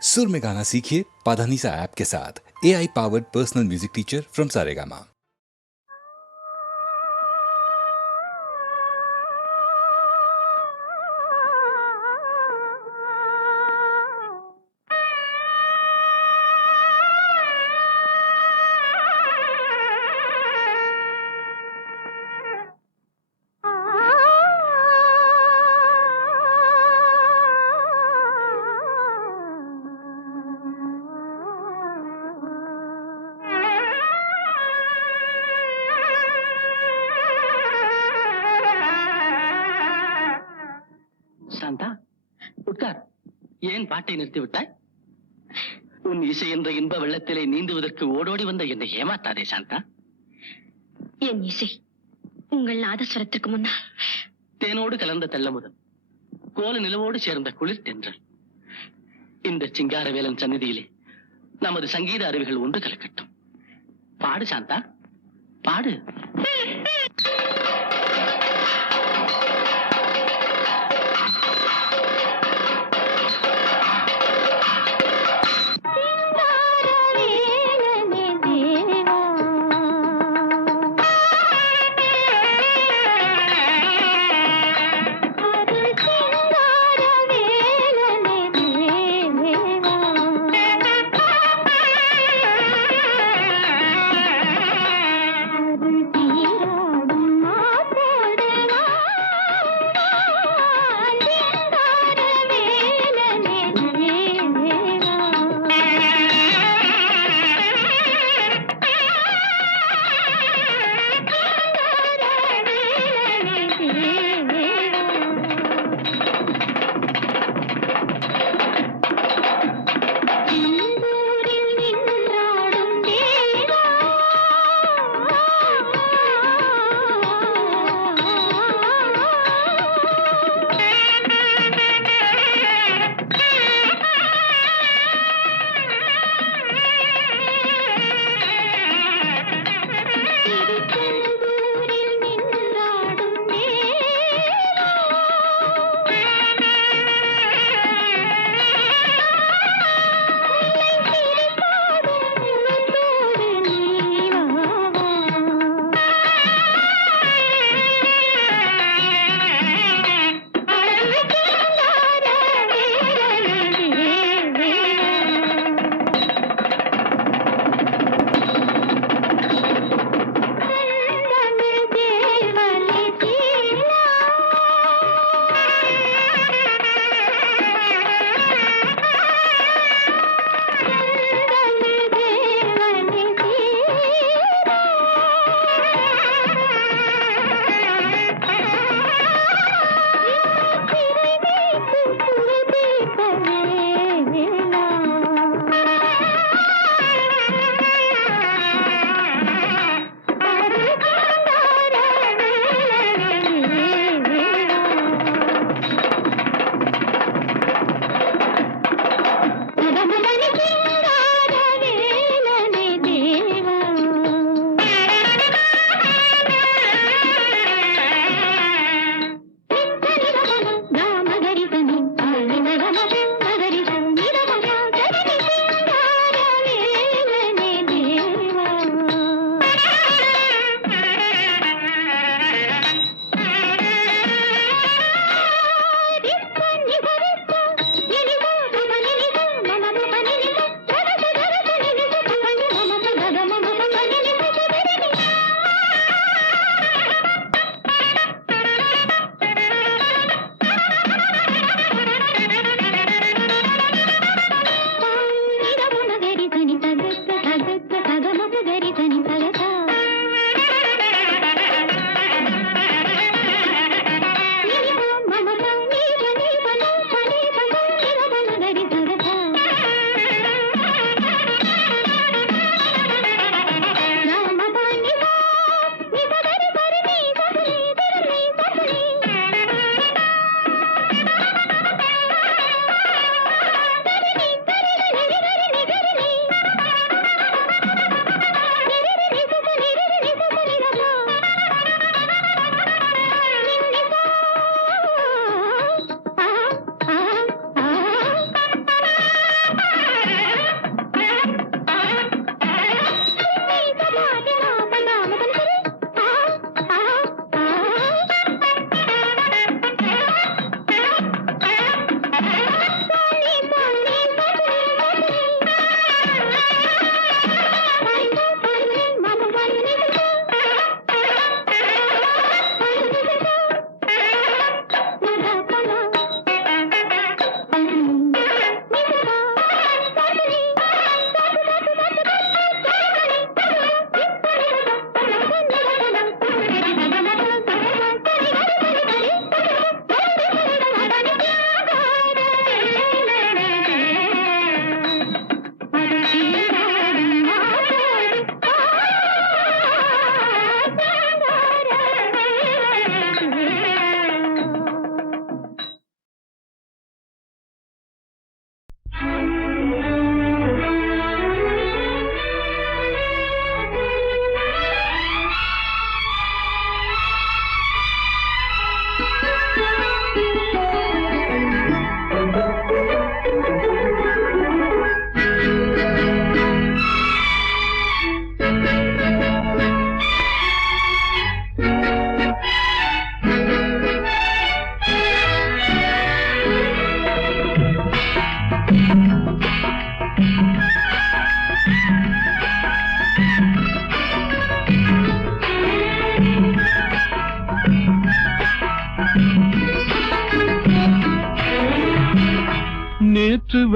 सुर में गाना सीखिए पाधानीसा ऐप के साथ। AI powered personal music teacher from Saregama. Shanta, உட்கார். ஏன் பாட்டை நிறுத்திவிட்டாய்? உன் இசை என்ற இன்ப வெள்ளத்திலே நீந்துவதற்கு ஓடோடி வந்த என்னை ஏமாத்தாதே சாந்தா. என் இசை உங்கள் நாதஸ்வரத்திற்கு முன்னால் தேனோடு கலந்த தெள்ளமுதம், கோல நிலவோடு சேர்ந்த குளிர் தென்றல். இந்த சிங்காரவேலன் சந்நிதியிலே நமது சங்கீத அருவிகள் ஒன்று கலக்கட்டும். பாடு சாந்தா, பாடு.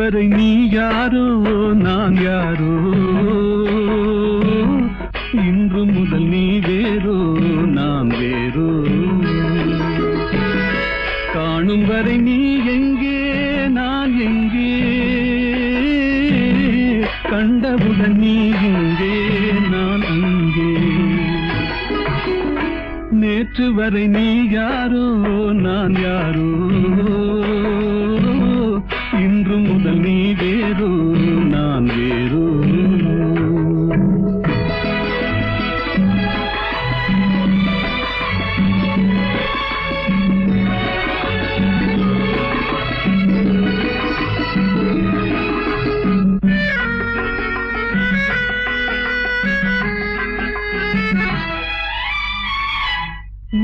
வரை நீ யாரோ நான் யாரோ, இன்று முதல் நீ வேறோ நான் வேறோ, காணும் வரை நீ எங்கே நான் எங்கே, கண்டவுடன் நீ இங்கே நான் அங்கே, நேற்று வரை நீ யாரோ நான் யாரோ, இன்று முதல் நீ வேறோ நான் வேறோ.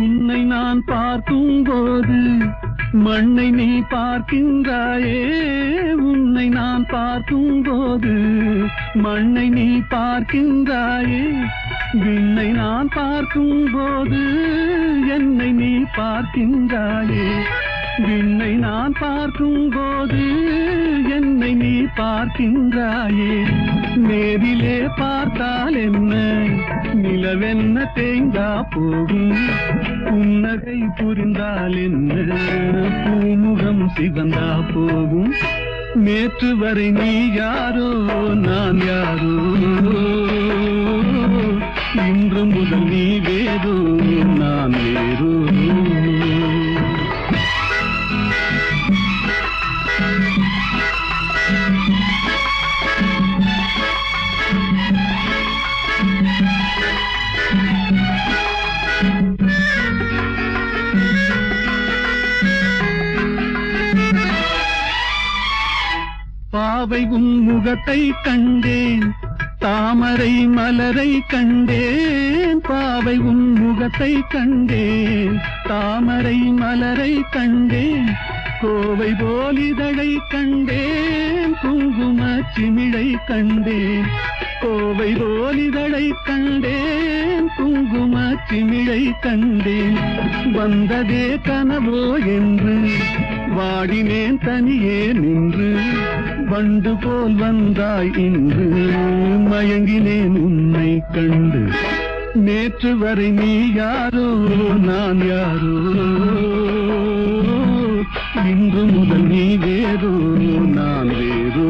உன்னை நான் பார்க்கும் போது மண்ணை நீ பார்க்கின்றாயே, உன்னை நான் பார்க்கும் போது மண்ணை நீ பார்க்கின்றாயே, விண்ணை நான் பார்க்கும் போது என்னை நீ பார்க்கின்றாயே, விண்ணை நான் பார்க்கும் போது என்னை நீ பார்க்கின்றாயே, நேரிலே பார்த்தால் என்ன நிலவென்ன தேய்ந்தா போகும், புன்னகை புரிந்தால் என்ன பூமுகம் சிவந்தா போகும், நேற்று வரை நீ யாரோ நான் யாரோ, இன்று முதல் நீ வேறோ நான் வேறோ. பாவை உன் முகத்தை கண்டேன், தாமரை மலரை கண்டேன், பாவை உன் முகத்தை கண்டேன், தாமரை மலரை கண்டேன், கோவை போல் இதழை கண்டேன், குங்கும சிமிழை கண்டேன், கோவை போல் இதழை கண்டேன், குங்கும சிமிழை கண்டேன், வந்ததே கனவோ என்று வாடினேன் தனியே நின்று, வண்டு போல் வந்தாய் இன்று மயங்கினேன் உன்னை கண்டு, நேற்று வரை நீ யாரோ நான் யாரோ, இன்று முதல் நீ வேறோ நான் வேறோ.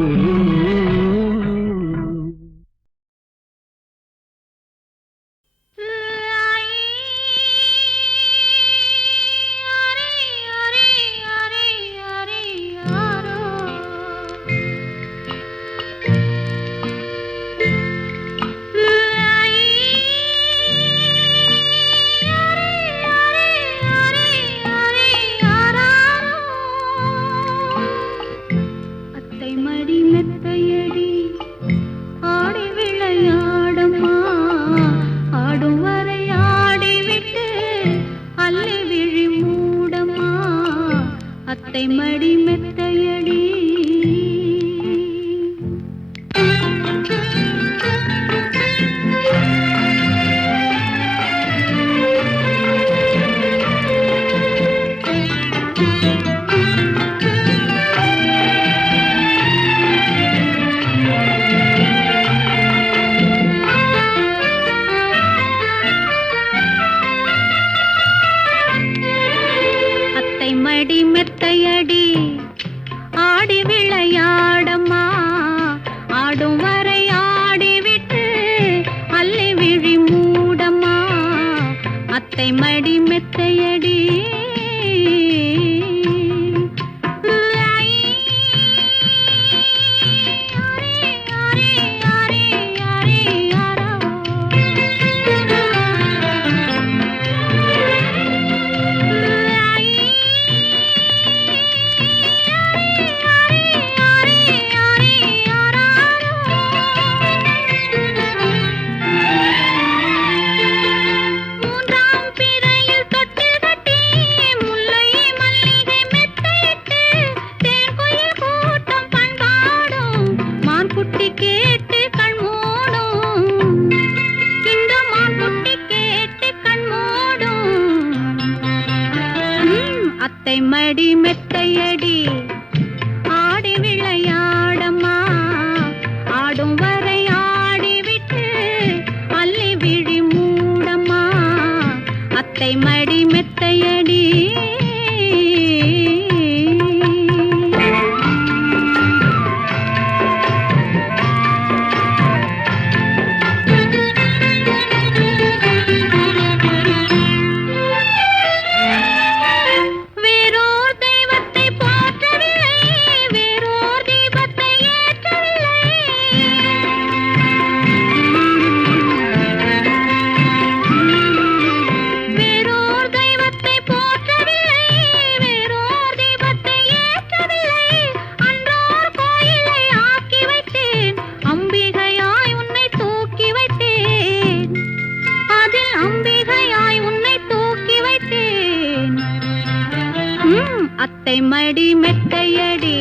மடி மெத்தையடி ஆடி விளையாட அத்தை மடி மெத்தையடி அத்தை மடி மெத்தையடி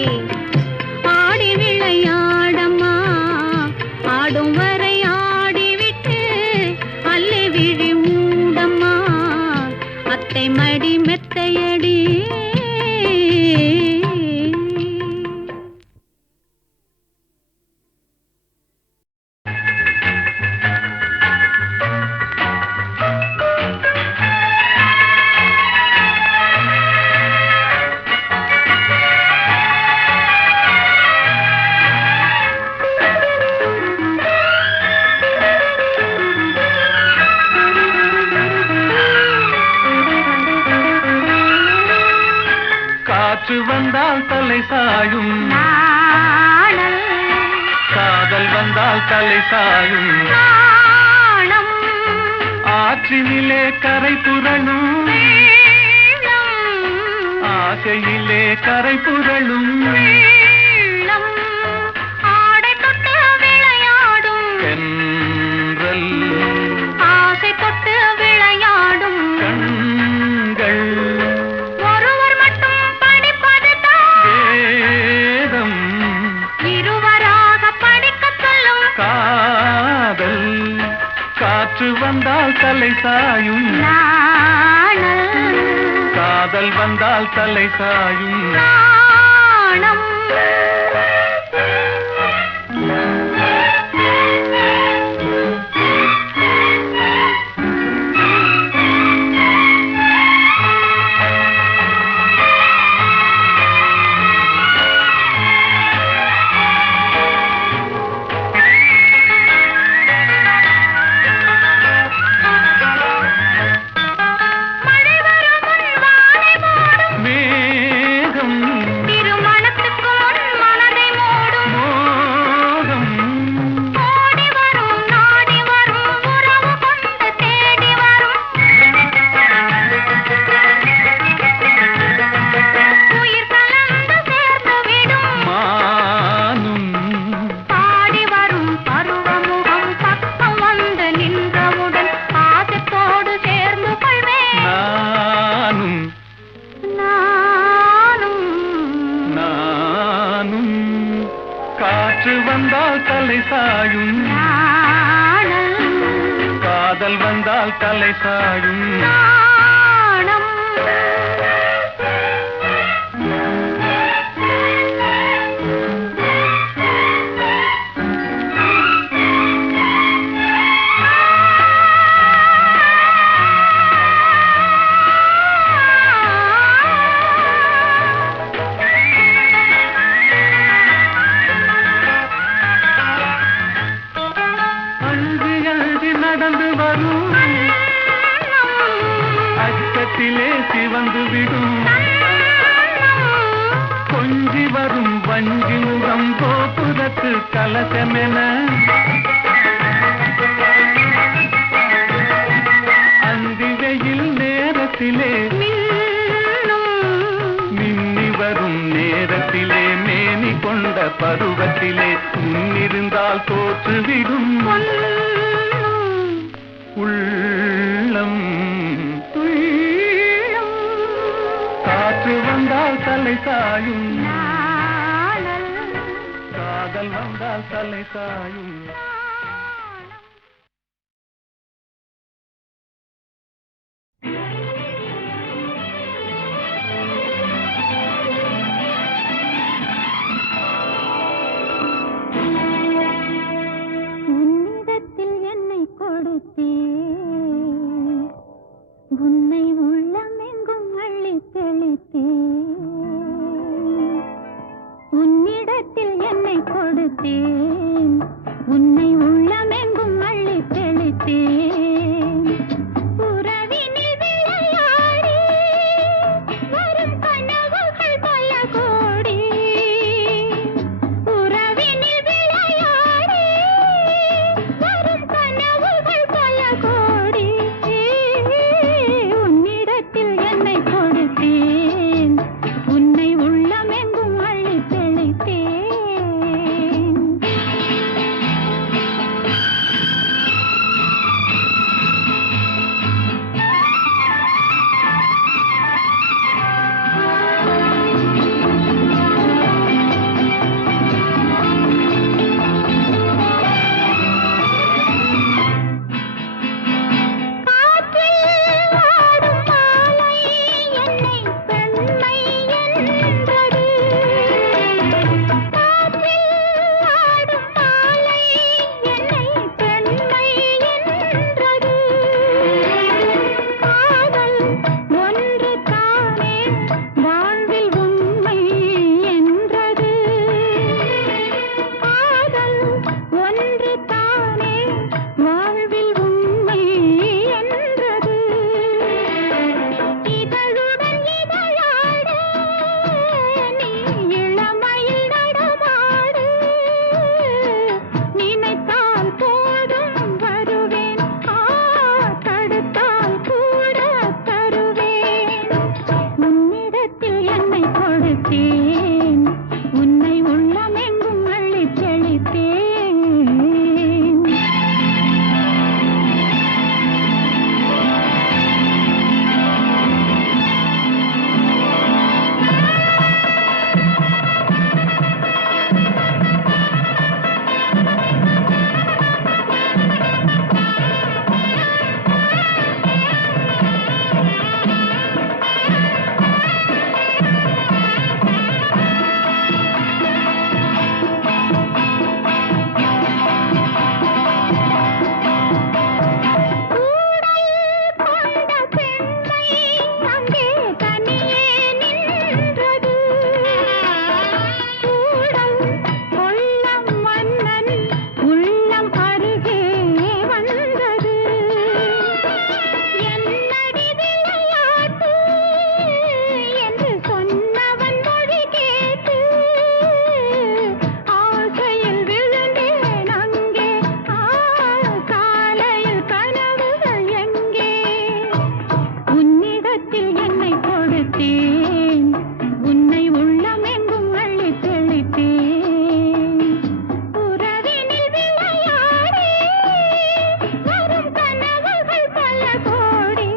ஆடி விளையாடம்மா ஆடும் வரை ஆடிவிட்டு அல்லி விழி மூடம்மா அத்தை மடி மெத்தையடி காற்று வந்தால் தலை சாயும் காதல் வந்தால் தலை சாயும் ஆற்றினிலே கரை புரளும் ஆசையிலே கரை புரளும் ஆடை தொட்டு விளையாடும் தென்றல் ஆசை தொட்டு விளையாடும் கண்கள் ஒருவர் மட்டும் படிப்பதுதான் வேதம் இருவராக படிக்கச் சொல்லும் காதல் காற்று வந்தால் தலை சாயும் நாணல் காதல் வந்தால் தலை சாயும் நாணம் மேகம் திருமணத்துக்கு முன் மனதை மூடும் மோகம் ஓடி வரும் நாடி வரும் உறவு கொண்டு தேடி வரும் உயிர் கலந்து சேர்ந்து விடும் மானும் பாடி வரும் பருவமுகம் பக்கம் வந்து நின்றவுடன் ஆசத்தோடு சேர்ந்து கொள்வேன் நானும் நானும் நானும் காற்று வந்தால் தலை சாயும் நாணல் காதல் வந்தால் தலை சாயும் நாணம் அழுது அழுது நடந்து வரும் அச்சத்திலே சிவந்து விடும் கொஞ்சி வரும் வஞ்சி முகம் கோபுரத்து கலசமென அந்தி வெயில் நேரத்திலே மின்னி வரும் நேரத்திலே மேனி கொண்ட பருவத்திலே முன்னிருந்தால் தோற்றுவிடும் உள்ளம் காற்று வந்தால் தலை சாயும் காதல் வந்தால் தலை சாயும் உன்னிடத்தில் என்னை கொடுத்தேன் உன்னை கொடுத்தேன் உன்னை உள்ளமெங்கும் அள்ளி தெளித்தேன் உறவினில் விளையாடி வரும் கனவுகள் பல கோடி உறவினில் விளையாடி வரும் கனவுகள் பல கோடி உன்னிடத்தில் என்னை கொடுத்தேன் உன்னை உள்ளமெங்கும் அள்ளி தெளித்தேன் காற்றில் ஆடும் மாலை என்னை பெண்மை என்றது காற்றில் ஆடும் மாலை என்னை பெண்மை என்றது காதல் ஒன்று தானே வாழ்வில் உண்மை என்றது காதல் ஒன்று தானே வாழ்வில் உண்மை என்றது இதழுடன் இதழாட நீ இளமையில் நடமாடு நினைத்தால் போதும் வருவேன் தடுத்தால் கூட தருவேன் உன்னிடத்தில் என்னை கொடுத்தேன் உன்னை உள்ளமெங்கும் அள்ளி தெளித்தேன் கொண்ட பெண்மை அங்கே தனியே நின்றது கூடல் கொள்ளம் மன்னன் உள்ளம் அருகே வந்தது என்னடி விளையாட்டு என்று சொன்னவன் மொழி கேட்டு ஆசையில் விழுந்தேன் அங்கே காலையில் கனவுகள் எங்கே உன்னிடத்தில் என்னை கொடுத்தேன் உன்னை உள்ளமெங்கும் அள்ளி தெளித்தேன் உறவினில் விளையாடி வரும் கனவுகள் பல கோடி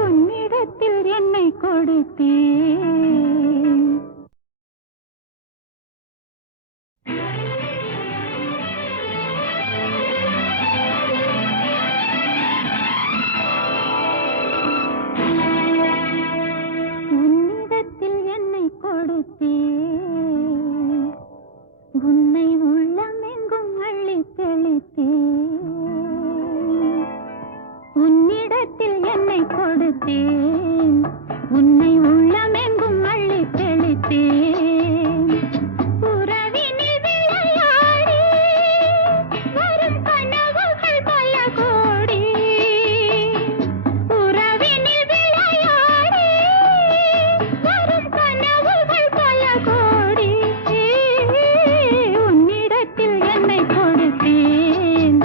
உன்னிடத்தில் என்னை கொடுத்தேன் உன்னிடத்தில் என்னை கொடுத்தேன் உன்னை உள்ளமெங்கும் அள்ளி தெளித்தேன் உன்னிடத்தில் என்னை கொடுத்தேன் உன்னை உள்ளமெங்கும் அள்ளி தெளித்தேன் உறவினில் விளையாடி வரும் கனவுகள் பல கோடி உறவினில் விளையாடி வரும் கனவுகள் பல கோடி உன்னிடத்தில் என்னை கொடுத்தேன்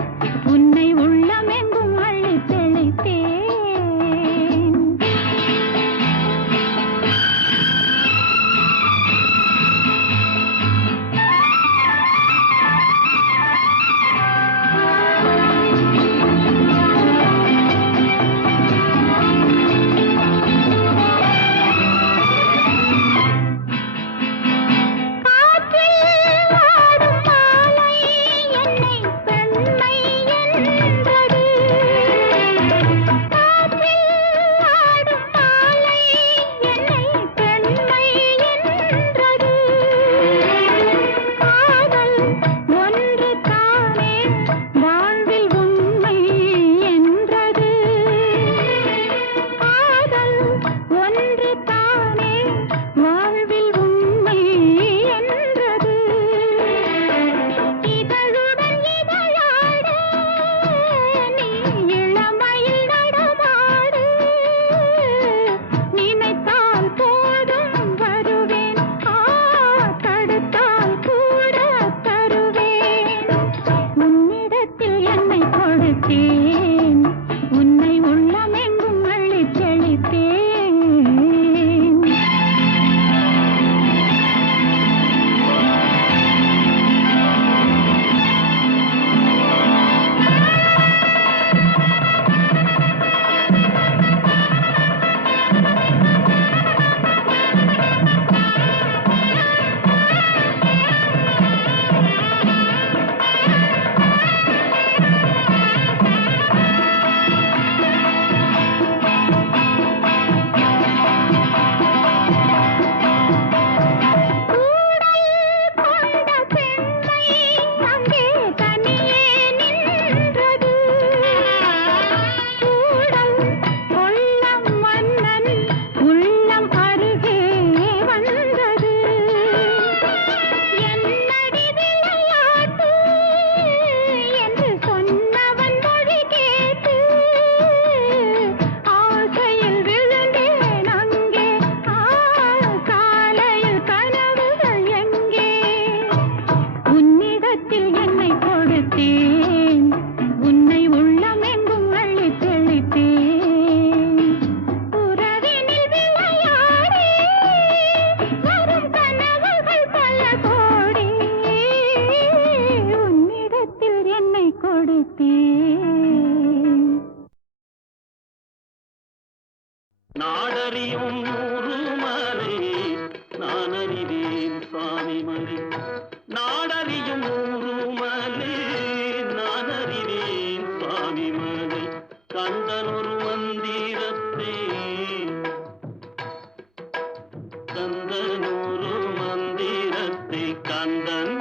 கந்தன்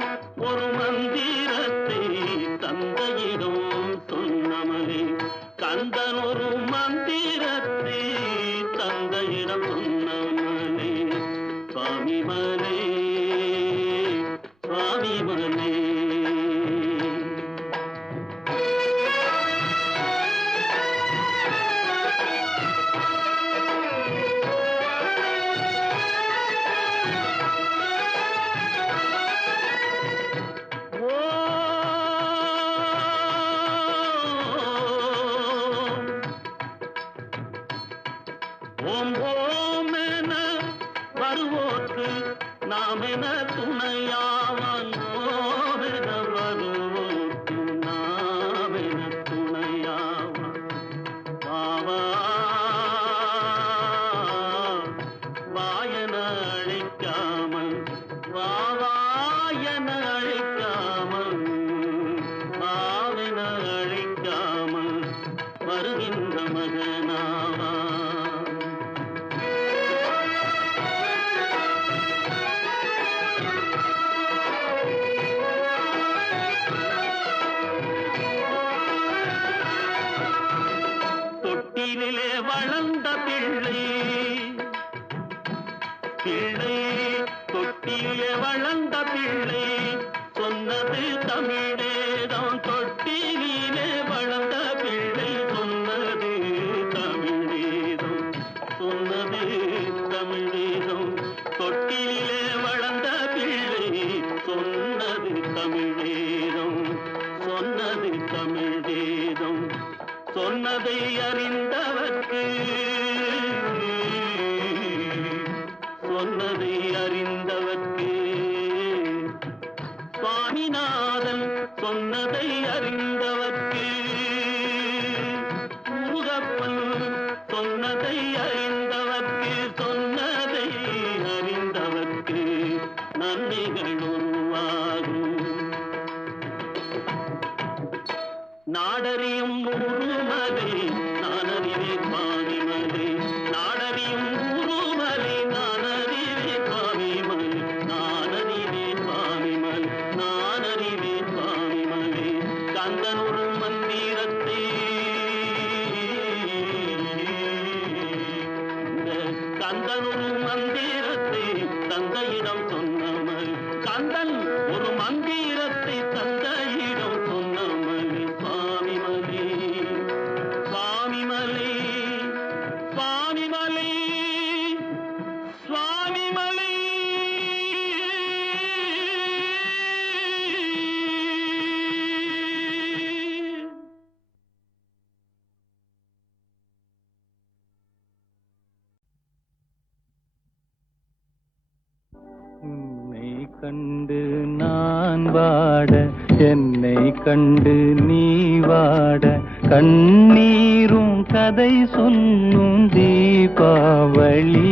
ஒரு மந்திரத்தை தந்தையிடம் சொன்னமலே கந்தன் ஒரு மந்திரத்தை தந்தையிடம் சொன்னமலே சுவாமி மலே சுவாமி மலே ஓம் ஓம் என வருவோர்க்கு நாம் என துணையாவான் ஓம் என வருவோர்க்கு நாம் என துணையாவான் பாவா வாயன அழைக்காமல் வாவாயன அழைக்காமல் வாவென அழைக்காமல் வருகின்ற மகனாவா தொட்டிலே வளர்ந்த பிள்ளை பிள்ளை தொட்டிலே வளர்ந்த பிள்ளை சொன்னது தமிழேதான் தொட்டிலே வளர்ந்த பிள்ளை சொன்னது தமிழேதம் சொன்னது தமிழேதம் தொட்டிலே வளர்ந்த பிள்ளை சொன்னது தமிழேதம் சொன்னது தமிழேதம் சொன்னதை அறிந்தவர்க்கு சொன்னதை அறிந்தவர்க்கு சுவாமிநாதன் சொன்னதை அறிந்தவர்க்கு முருகப்பன் சொன்னதை அறிந்தவர்க்கு சொன்னதை அறிந்தவர்க்கு நன்மைகள் உருவாகும் நாடறியும் உருமலை நானறிவே சுவாமிமலை நாடறியும் உருமலை நானறிவே சுவாமிமலை நானறிவே சுவாமிமலை நானறிவே சுவாமிமலை கந்தன் ஒரு மந்திரத்தை கந்தன் ஒரு மந்திரத்தை தந்தையிடம் சொன்னமல் கந்தன் ஒரு மந்திரத்தை தந்தையிடம் சொன்னமல் சுவாமிமலை சுவாமிமலை சுவாமிமலை சுவாமிமலை உன்னை கண்டு நான் வாட என்னை கண்டு நீ வாட கண்ணீரும் கதை சொல்லும் தீபாவளி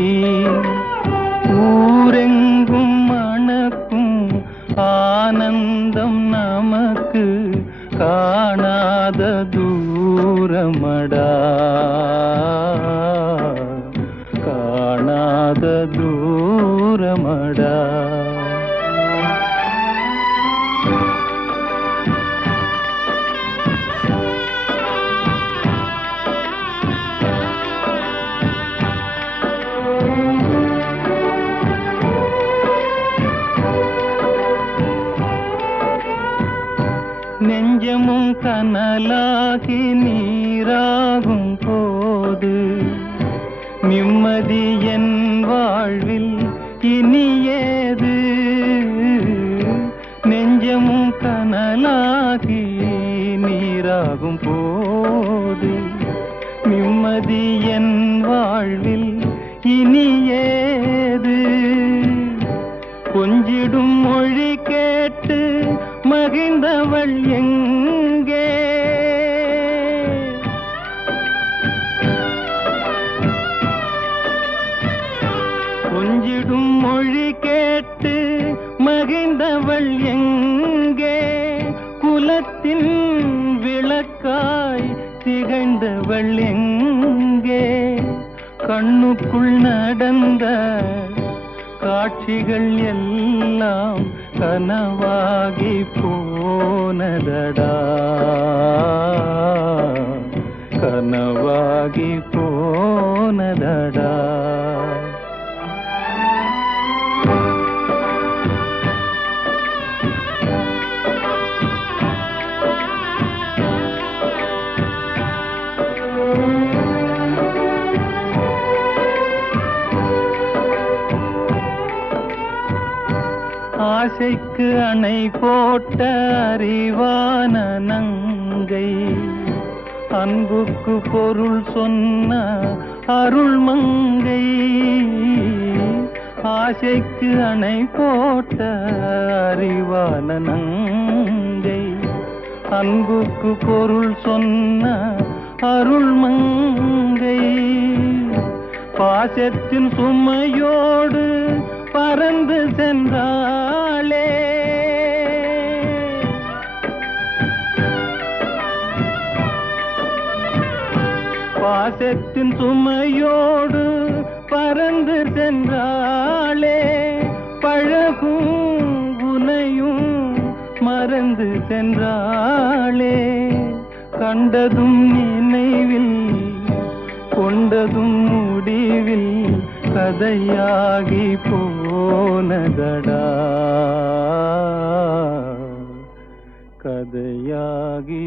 ஊரெங்கும் மணக்கும் ஆனந்தம் நமக்கு காணாத தூரமடா காணாத தூரமடா நெஞ்சமும் கனலாகி நீராகும் போது நிம்மதி என் வாழ்வில் இனியேது நெஞ்சமும் கனலாகி நீராகும் போது நிம்மதி என் வாழ்வில் இனியேது கொஞ்சிடும் மொழி கேட்டு மகிழ்ந்தவள் எங்கே கொஞ்சிடும் மொழி கேட்டு மகிழ்ந்தவள் எங்கே குலத்தின் விளக்காய் திகழ்ந்தவள் எங்கே கண்ணுக்குள் நடந்த காட்சிகள் எல்லாம் கனவாகி போனதடா, கனவாகி போனதடா. ஆசைக்கு அணை போட்ட அறிவான நங்கை, அன்புக்கு பொருள் சொன்ன அருள் மங்கை. ஆசைக்கு அணை போட்ட அறிவான நங்கை, அன்புக்கு பொருள் சொன்ன அருள் மங்கை. பாசத்தின் சுமையோடு பறந்து சென்றாளே, பாசத்தின் சுமையோடு பறந்து சென்றாளே. பழகும் குனையும் மறந்து சென்றாளே. கண்டதும் நினைவில் கொண்டதும் முடிவில் கதையாகி போனதடா, கதையாகி